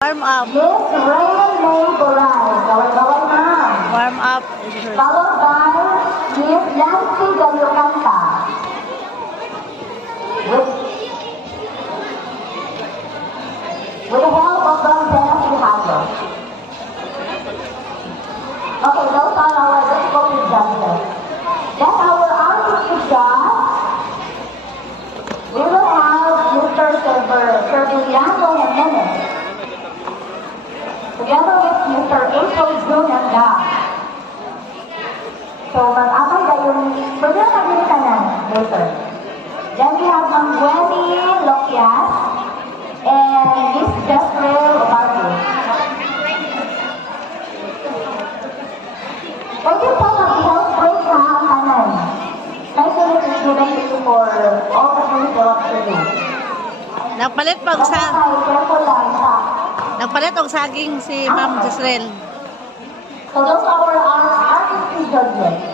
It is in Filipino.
Warm up. Miss Raylene Boray. Gawin-gawin na. Warm up. Followed by Miss Nancy Galiocanta. With the help of Don Dennis Alejandro. Okay, those are our voting judges. Then our artistic judge, we will have Mr. Serviliano Jimenez, together with Mr. April Junior Da. So, mag-apay na yung pwede na kami ka na later. Then we have Ma'am Gwenny Loquias and Miss Jeffrey Obardi. Pwede po mag-help break ha ang kanan. Title is given to you for all the things you want to do. Nagpalit pag sa Careful lang sa. nagpalit og saging si Ma'am Jisrael. So those are our artistic judges.